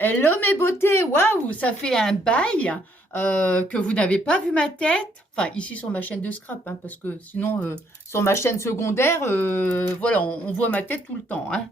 Hello mes beautés, waouh, ça fait un bail que vous n'avez pas vu ma tête. Enfin, ici sur ma chaîne de scrap, hein, parce que sinon, sur ma chaîne secondaire, voilà, on voit ma tête tout le temps. Hein.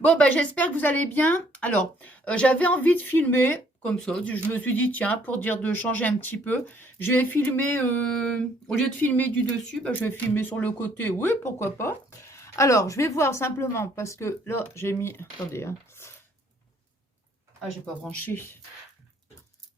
Bon, bah, j'espère que vous allez bien. Alors, j'avais envie de filmer, comme ça, je me suis dit, tiens, pour dire de changer un petit peu, je vais filmer, au lieu de filmer du dessus, bah, je vais filmer sur le côté, oui, pourquoi pas. Alors, je vais voir simplement, parce que là, j'ai mis, attendez, hein. Ah, j'ai pas branché.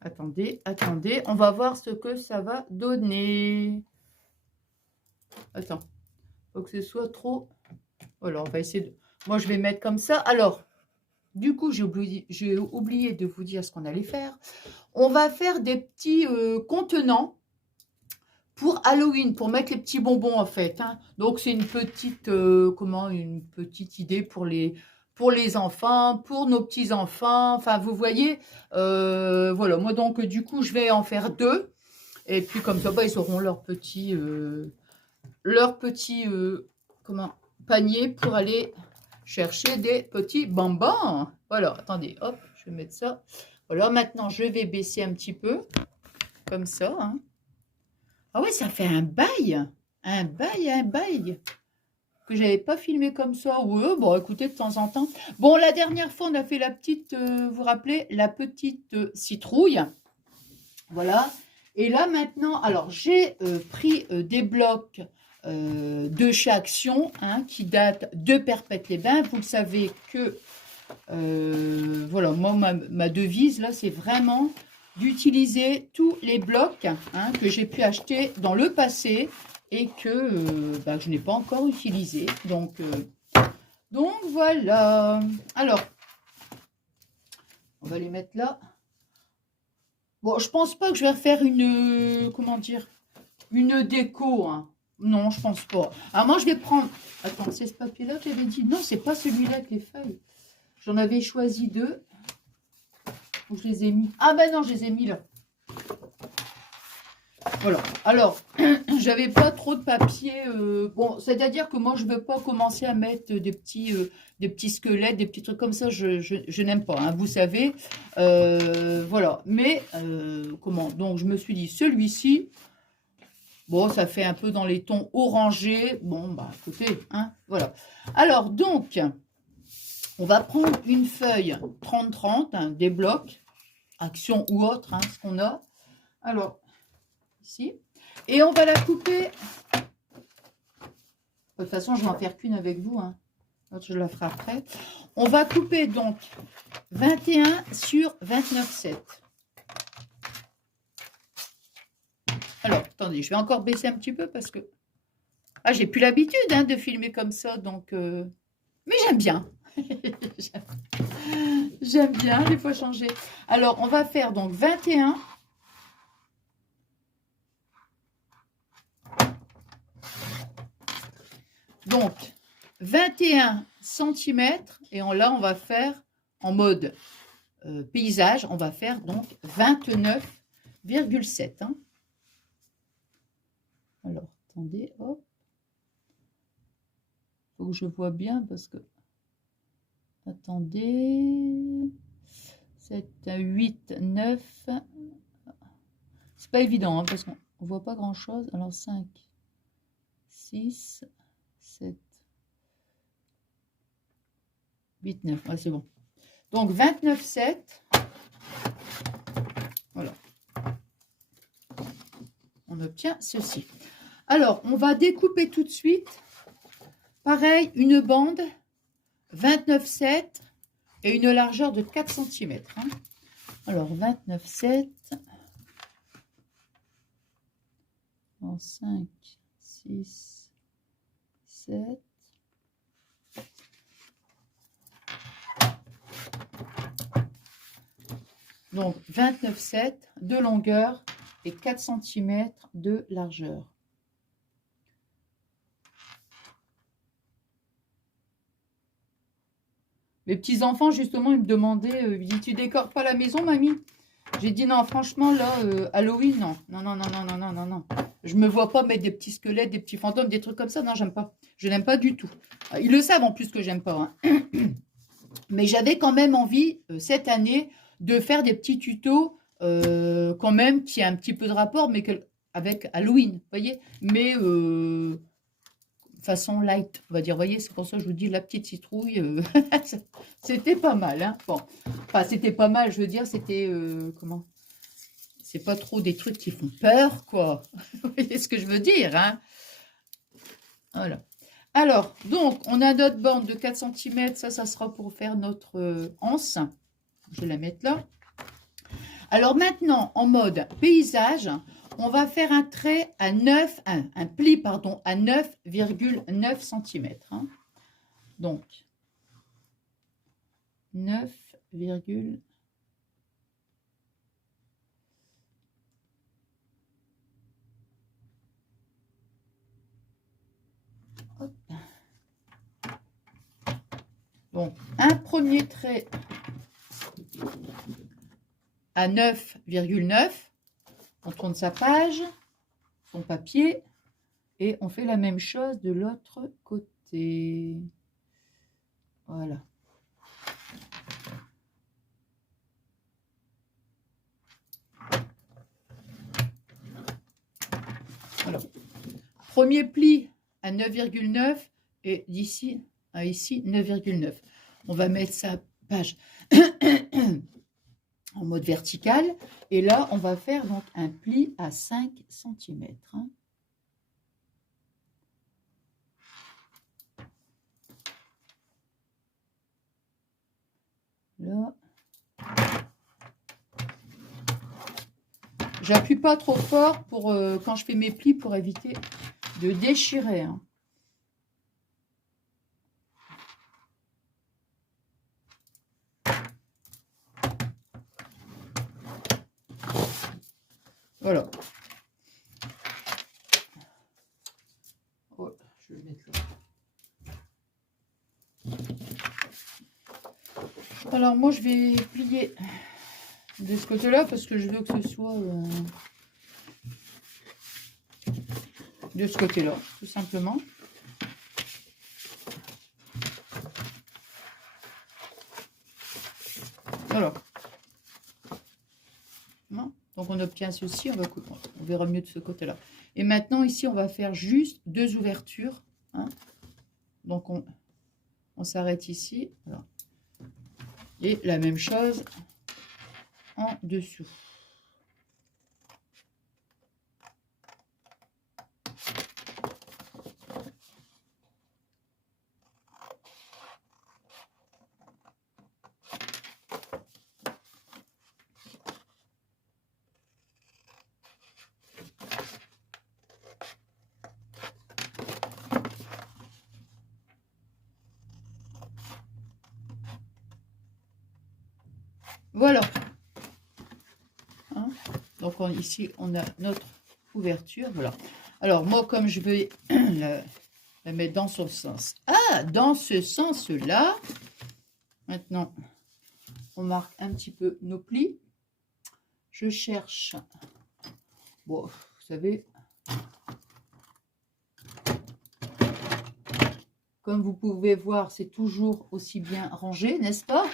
Attendez, attendez. On va voir ce que ça va donner. Attends. Faut que ce soit trop... Voilà, on va essayer de... Moi, je vais mettre comme ça. Alors, du coup, j'ai oublié de vous dire ce qu'on allait faire. On va faire des petits contenants pour Halloween, pour mettre les petits bonbons, en fait. Hein. Donc, c'est une petite... une petite idée pour les enfants, pour nos petits-enfants. Enfin, vous voyez, voilà. Moi, donc, du coup, je vais en faire deux. Et puis, comme ça, bah, ils auront leur petit panier pour aller chercher des petits bonbons. Voilà, attendez, hop, je vais mettre ça. Voilà, maintenant, je vais baisser un petit peu, comme ça. Hein. Ah oui, ça fait un bail, que j'avais pas filmé comme ça. Ouais, bon, écoutez, de temps en temps. Bon, la dernière fois, on a fait la petite, vous vous rappelez, la petite citrouille. Voilà. Et là, maintenant, alors, j'ai pris des blocs de chez Action, hein, qui datent de Perpète-les-Bains. Vous le savez que, voilà, moi, ma devise, là, c'est vraiment d'utiliser tous les blocs hein, que j'ai pu acheter dans le passé et que bah, je n'ai pas encore utilisé. Donc voilà. Alors, on va les mettre là. Bon, je pense pas que je vais refaire une, comment dire, une déco. Hein. Non, je pense pas. Alors moi, je vais prendre... Attends, c'est ce papier-là que j'avais dit. Non, c'est pas celui-là avec les feuilles. J'en avais choisi deux. Où je les ai mis. Ah ben non, je les ai mis là. Voilà. Alors, j'avais pas trop de papier. Bon, c'est-à-dire que moi, je veux pas commencer à mettre des petits squelettes, des petits trucs comme ça. Je n'aime pas, hein, vous savez. Voilà. Mais, comment? Donc, je me suis dit, celui-ci, bon, ça fait un peu dans les tons orangés. Bon, bah, écoutez, hein, voilà. Alors, donc, on va prendre une feuille 30-30, hein, des blocs, Action ou autre, hein, ce qu'on a. Alors, ici. Et on va la couper. De toute façon, je vais en faire qu'une avec vous. Hein. Je la ferai après. On va couper donc 21 sur 29,7. Alors, attendez, je vais encore baisser un petit peu parce que... Ah, j'ai plus l'habitude hein, de filmer comme ça, donc... Mais j'aime bien. J'aime bien, il faut changer. Alors, on va faire donc 21. Donc, 21 cm. Et là, on va faire en mode paysage. On va faire donc 29,7. Hein. Alors, attendez, hop. Faut que je vois bien parce que... Attendez. 7, 8, 9. C'est pas évident hein, parce qu'on ne voit pas grand-chose. Alors, 5, 6, 7, 8, 9. Ah, c'est bon. Donc, 29,7. Voilà. On obtient ceci. Alors, on va découper tout de suite. Pareil, une bande 29,7 et une largeur de 4 cm. Hein. Alors, 29,7. En 5, 6, 7. Donc, 29,7 de longueur et 4 cm de largeur. Mes petits-enfants, justement, ils me demandaient, ils disaient, tu décores pas la maison, mamie? J'ai dit, non, franchement, là, Halloween, non. Non. Je me vois pas mettre des petits squelettes, des petits fantômes, des trucs comme ça. Non, j'aime pas. Je n'aime pas du tout. Ils le savent en plus que j'aime pas. Hein. Mais j'avais quand même envie, cette année, de faire des petits tutos, quand même, qui a un petit peu de rapport, mais avec Halloween, vous voyez? Mais façon light, on va dire. Vous voyez, c'est pour ça que je vous dis la petite citrouille, c'était pas mal, hein. Bon, enfin, c'était pas mal, je veux dire, c'était, comment? C'est pas trop des trucs qui font peur, quoi. Vous voyez ce que je veux dire, hein? Voilà. Alors, donc, on a notre bande de 4 cm. Ça sera pour faire notre anse. Je vais la mettre là. Alors maintenant, en mode paysage, on va faire un trait à 9, un pli, pardon, à 9,9 cm. Hein. Donc, 9, hop. Donc, un premier trait à 9,9. On tourne sa page, son papier, et on fait la même chose de l'autre côté. Voilà. Alors, premier pli à 9,9 et d'ici à ici 9,9. On va mettre sa page en mode vertical et là on va faire donc un pli à 5 cm. Hein. Là. J'appuie pas trop fort pour quand je fais mes plis pour éviter de déchirer. Hein. Voilà. Oh, je vais le mettre là. Alors moi je vais plier de ce côté-là parce que je veux que ce soit de ce côté-là, tout simplement. Voilà. Donc on obtient ceci, on verra mieux de ce côté-là. Et maintenant ici on va faire juste 2 ouvertures. Hein. Donc on s'arrête ici. Voilà. Et la même chose en dessous. Voilà. Hein, donc ici, on a notre ouverture. Voilà. Alors, moi, comme je vais la mettre dans son sens. Ah, dans ce sens-là. Maintenant, on marque un petit peu nos plis. Je cherche. Bon, vous savez. Comme vous pouvez voir, c'est toujours aussi bien rangé, n'est-ce pas?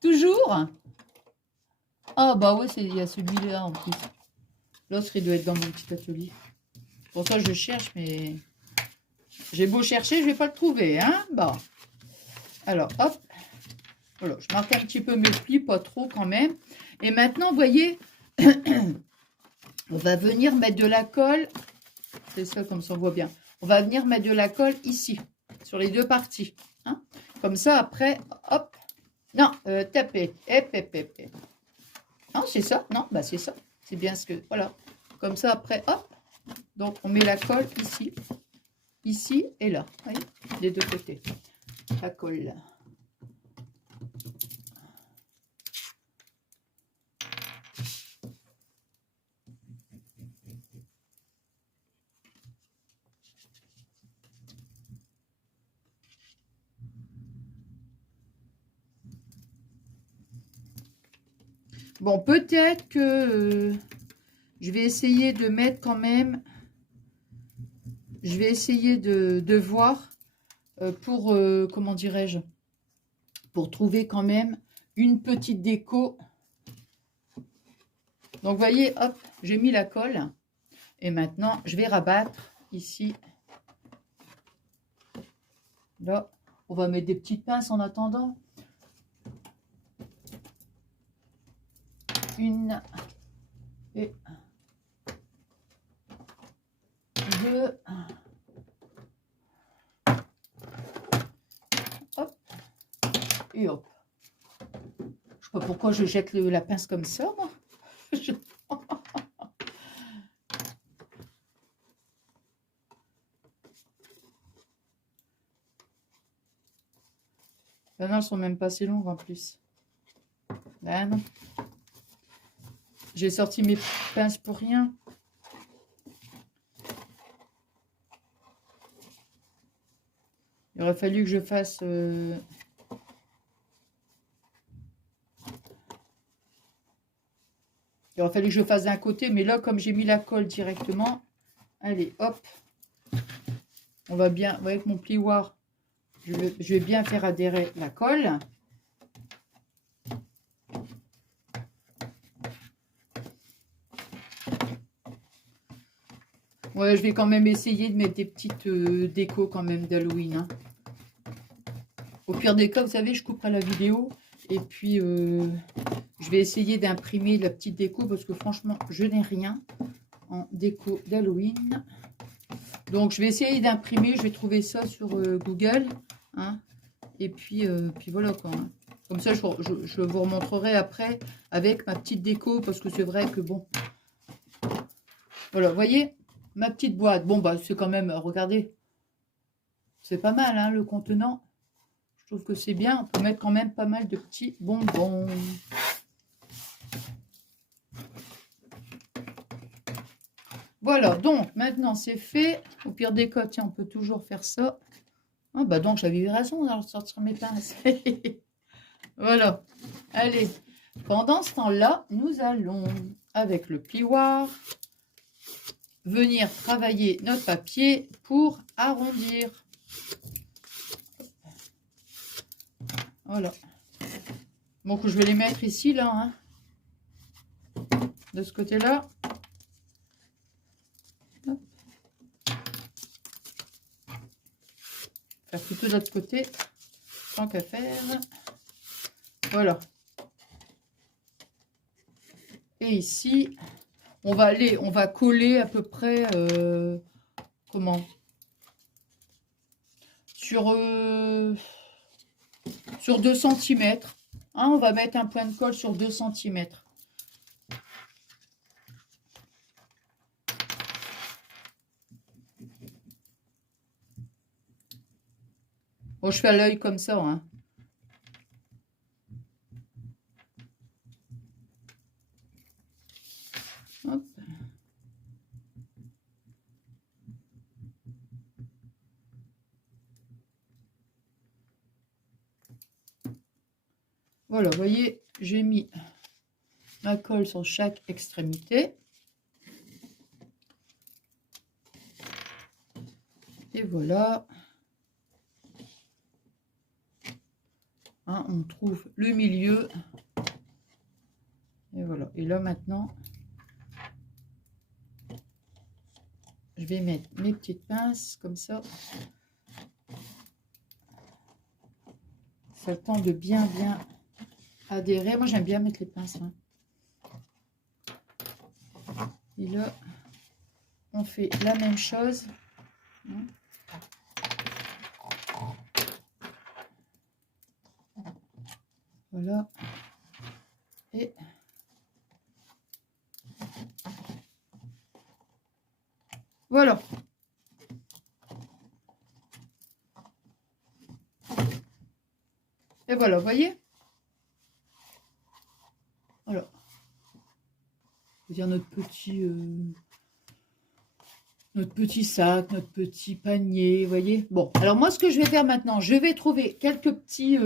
Toujours. Ah bah ouais, il y a celui-là en plus. L'autre, il doit être dans mon petit atelier. Pour ça, je cherche, mais j'ai beau chercher, je vais pas le trouver. Hein, bon. Alors, hop. Voilà, je marque un petit peu mes plis, pas trop quand même. Et maintenant, vous voyez, on va venir mettre de la colle. C'est ça, comme ça, on voit bien. On va venir mettre de la colle ici, sur les deux parties. Hein. Comme ça, après, hop. Non, tapez. Non, c'est ça. Non, bah c'est ça. C'est bien ce que... Voilà. Comme ça, après, hop. Donc, on met la colle ici et là. Vous voyez, des deux côtés. La colle là. Bon, peut-être que je vais essayer de mettre quand même... Je vais essayer de voir pour, comment dirais-je, pour trouver quand même une petite déco. Donc, vous voyez, hop, j'ai mis la colle. Et maintenant, je vais rabattre ici. Là, on va mettre des petites pinces en attendant. Une et deux. Hop. Et hop. Je sais pas pourquoi je jette la pince comme ça, moi. Ben non, elles sont même pas assez longues en plus. Ben non. J'ai sorti mes pinces pour rien. Il aurait fallu que je fasse... Il aurait fallu que je fasse d'un côté, mais là, comme j'ai mis la colle directement, allez, hop. On va bien, avec mon plioir, je vais bien faire adhérer la colle. Ouais, je vais quand même essayer de mettre des petites décos quand même d'Halloween. Hein. Au pire des cas, vous savez, je couperai la vidéo. Et puis, je vais essayer d'imprimer la petite déco parce que franchement, je n'ai rien en déco d'Halloween. Donc, je vais essayer d'imprimer. Je vais trouver ça sur Google. Hein. Et puis voilà quoi. Hein. Comme ça, je vous remontrerai après avec ma petite déco parce que c'est vrai que bon. Voilà, vous voyez ma petite boîte. Bon, bah, c'est quand même, regardez. C'est pas mal, hein, le contenant. Je trouve que c'est bien. On peut mettre quand même pas mal de petits bonbons. Voilà, donc maintenant c'est fait. Au pire des cas, tiens, on peut toujours faire ça. Ah bah donc j'avais eu raison de sortir mes pinces. Voilà. Allez, pendant ce temps-là, nous allons, avec le plioir, venir travailler notre papier pour arrondir. Voilà. Donc je vais les mettre ici, là, hein, de ce côté-là. Faire plutôt de l'autre côté, tant qu'à faire. Voilà. Et ici, on va coller à peu près, comment? Sur 2 cm. Hein, on va mettre un point de colle sur 2 cm. Bon, je fais à l'œil comme ça. Hein. Hop. Voilà, vous voyez, j'ai mis ma colle sur chaque extrémité. Et voilà. Hein, on trouve le milieu. Et voilà. Et là, maintenant, je vais mettre mes petites pinces comme ça. Ça a le temps de bien adhérer. Moi, j'aime bien mettre les pinces. Hein. Et là, on fait la même chose. Voilà. Et voilà. Et voilà, vous voyez? Voilà. On va dire notre petit sac, notre petit panier, vous voyez. Bon, alors moi, ce que je vais faire maintenant, je vais trouver quelques petits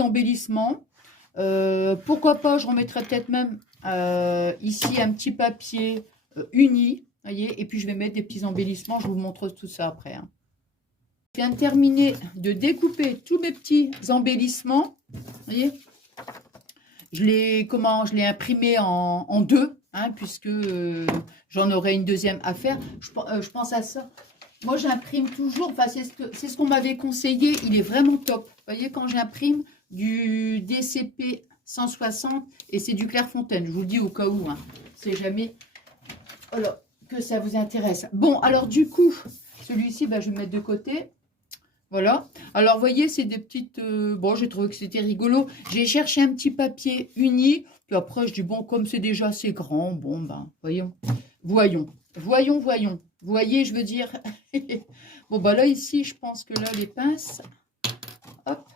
embellissements. Pourquoi pas, je remettrai peut-être même ici un petit papier uni, voyez. Et puis, je vais mettre des petits embellissements. Je vous montre tout ça après. Hein. viens de terminer de découper tous mes petits embellissements. Vous voyez, je l'ai imprimé en deux, hein, puisque j'en aurai une deuxième à faire. Je pense à ça. Moi, j'imprime toujours, enfin, c'est ce qu'on m'avait conseillé. Il est vraiment top. Vous voyez, quand j'imprime du DCP 160 et c'est du Clairefontaine, je vous le dis au cas où, hein, c'est jamais alors, que ça vous intéresse. Bon, alors du coup, celui-ci, bah, je vais le mettre de côté. Voilà. Alors, vous voyez, c'est des petites... bon, j'ai trouvé que c'était rigolo. J'ai cherché un petit papier uni. Puis après, je dis, bon, comme c'est déjà assez grand, bon, ben, voyons. Voyons. Vous voyez, je veux dire. Bon, bah là, ici, je pense que là, les pinces... Hop.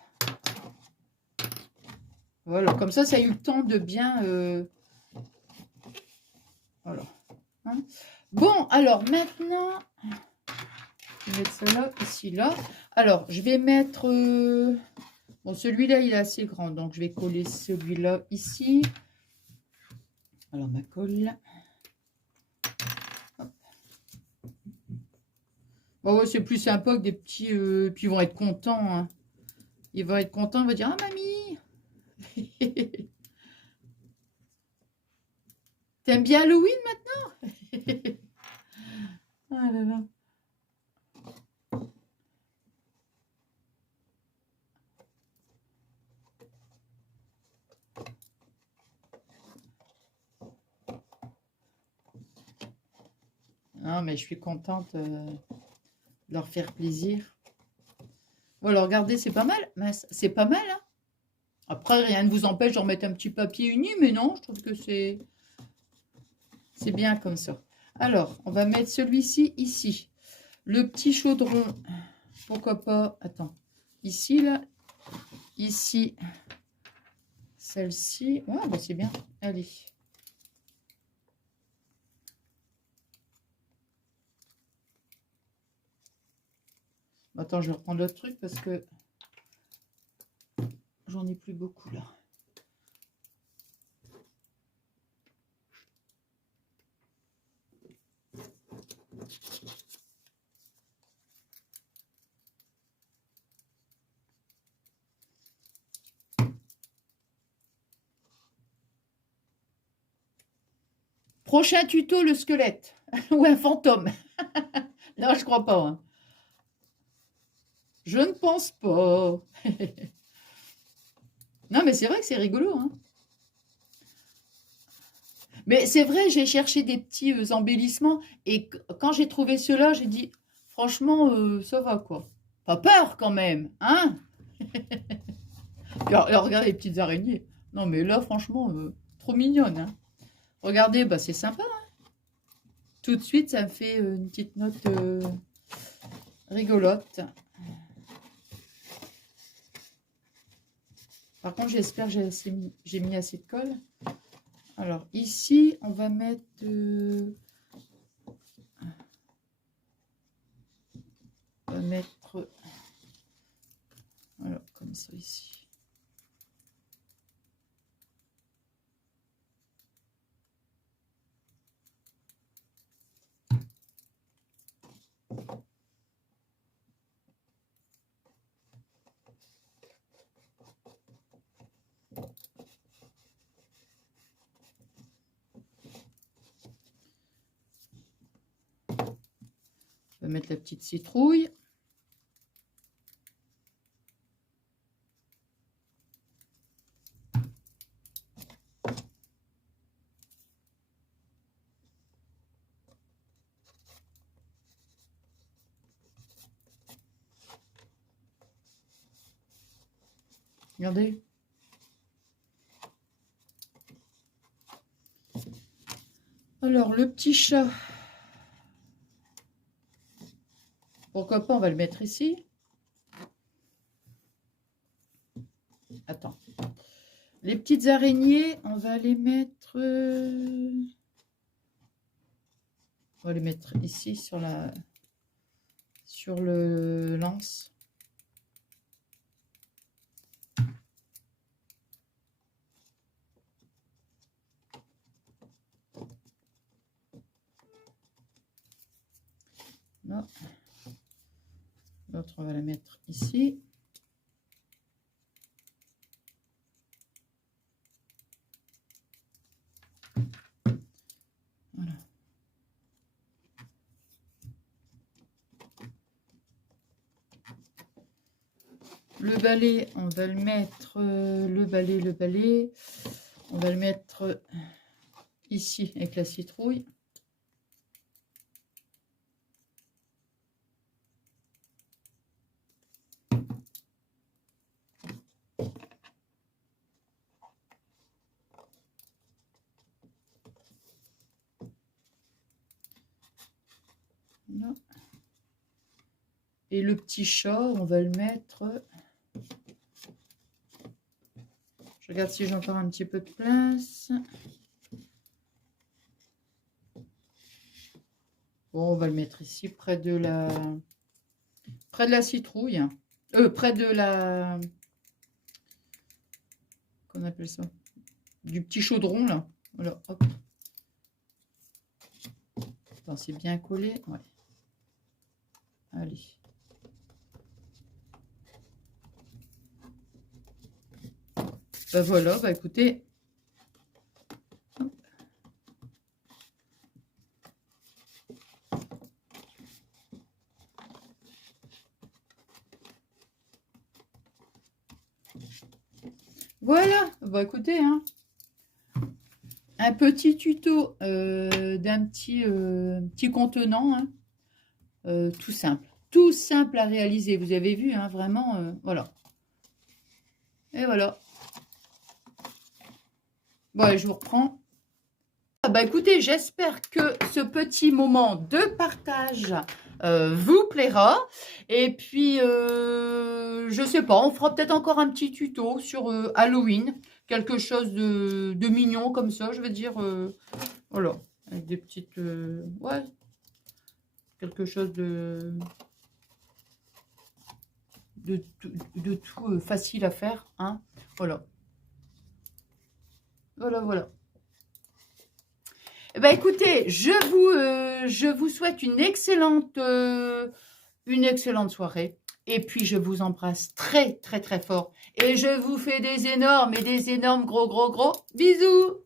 Voilà, comme ça a eu le temps de bien... voilà. Hein. Bon, alors, maintenant... Je vais mettre cela ici, là. Alors, je vais mettre... bon, celui-là, il est assez grand, donc je vais coller celui-là ici. Alors, ma colle. Hop. Bon, ouais, c'est plus sympa que des petits... puis ils vont être contents. Hein. Ils vont être contents, ils vont dire, ah, mamie. T'aimes bien Halloween maintenant? Ah là là. Non, mais je suis contente de leur faire plaisir. Voilà, regardez, c'est pas mal. C'est pas mal, hein. Après, rien ne vous empêche de remettre un petit papier uni, mais non, je trouve que c'est bien comme ça. Alors, on va mettre celui-ci ici. Le petit chaudron, pourquoi pas, attends, ici, là, ici, celle-ci. Ouais, bah c'est bien, allez. Attends, je vais reprendre l'autre truc parce que j'en ai plus beaucoup là. Prochain tuto, le squelette. Ou un fantôme. Non, je crois pas. Hein. Je ne pense pas. Non, mais c'est vrai que c'est rigolo. Hein. Mais c'est vrai, j'ai cherché des petits embellissements. Et quand j'ai trouvé ceux-là, j'ai dit, franchement, ça va quoi. Pas peur quand même. Hein. Alors, regardez les petites araignées. Non, mais là, franchement, trop mignonne. Hein. Regardez, bah, c'est sympa. Hein. Tout de suite, ça me fait une petite note rigolote. Par contre, j'espère que j'ai mis assez de colle. Alors, ici, on va mettre... on va mettre... voilà, comme ça, ici. On va mettre la petite citrouille. Regardez. Alors, le petit chat. Pourquoi pas, on va le mettre ici. Attends. Les petites araignées, on va les mettre... on va les mettre ici sur le lance. Non. L'autre on va la mettre ici. Voilà. Le balai, on va le mettre, le balai, on va le mettre ici avec la citrouille. Là. Et le petit chat, on va le mettre... Je regarde si j'ai encore un petit peu de place. Bon, on va le mettre ici, près de la citrouille. Près de la... Qu'on appelle ça? Du petit chaudron, là. Voilà, hop. Attends, c'est bien collé. Ouais. Allez. Ben voilà, bah écoutez. Hop. Voilà, bah écoutez, hein. Un petit tuto d'un petit contenant, hein. Tout simple à réaliser. Vous avez vu, hein, vraiment, voilà. Et voilà. Bon, allez, je vous reprends. Ah bah écoutez, j'espère que ce petit moment de partage vous plaira. Et puis, je sais pas, on fera peut-être encore un petit tuto sur Halloween. Quelque chose de mignon comme ça, je veux dire. Voilà, avec des petites... ouais, quelque chose de tout facile à faire, hein. Voilà. Voilà. Eh ben, écoutez, je vous souhaite une excellente soirée. Et puis, je vous embrasse très fort. Et je vous fais des énormes gros bisous.